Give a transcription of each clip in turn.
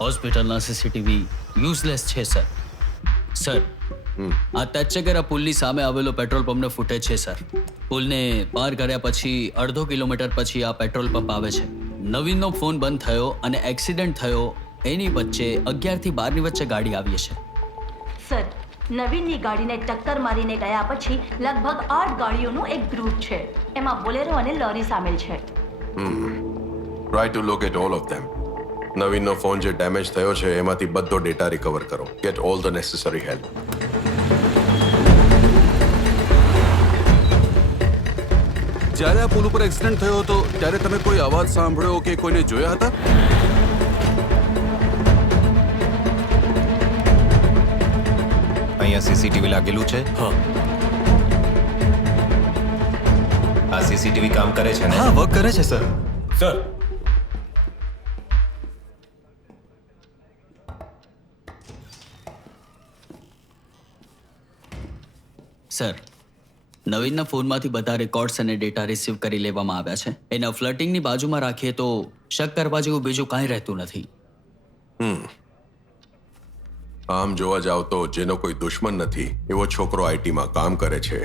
હોસ્પિટલના CCTV useless છે sir. Sir, આ તચ્ચગરા પુલની સામે આવેલો પેટ્રોલ પંપનો ફૂટેજ છે સર. પુલને પાર કર્યા પછી અડધો કિલોમીટર પછી આ પેટ્રોલ પંપ આવે છે. નવીનનો ફોન બંધ થયો અને એક્સિડન્ટ થયો એની વચ્ચે 11 થી 12 ની વચ્ચે ગાડી આવી છે. સર, નવીનની ગાડીને ટક્કર મારીને ગયા પછી લગભગ 8 ગાડીઓનું એક ગ્રુપ છે. એમાં બોલેરો અને લોરી સામેલ છે. Try to locate all of them. નવીનનો ફોન જે ડેમેજ થયો છે એમાંથી બધો ડેટા રિકવર કરો. Get all the necessary help. જ્યારે આ પુલ ઉપર એક્સિડન્ટ થયો હતો ત્યારે તમે કોઈ અવાજ સાંભળ્યો કે કોઈને જોયા હતા? અહીંયા સીસીટીવી લાગેલું છે. હા. આ સીસીટીવી કામ કરે છે ને? હા, વર્ક કરે છે સર. સર, સર, નવીનના ફોનમાંથી બધા રેકોર્ડ્સ અને ડેટા રિસીવ કરી લેવામાં આવ્યા છે. એના ફ્લર્ટિંગની બાજુમાં રાખીએ તો શક કરવા જેવું બીજું કાંઈ રહેતું નથી. આમ જોવા જાવ તો જેનો કોઈ દુશ્મન નથી એવો છોકરો આઈટીમાં કામ કરે છે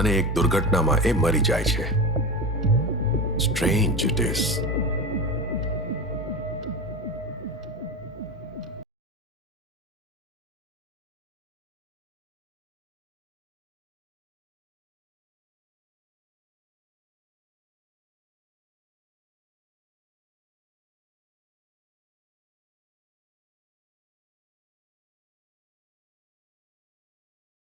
અને એક દુર્ઘટનામાં એ મરી જાય છે. Strange it is.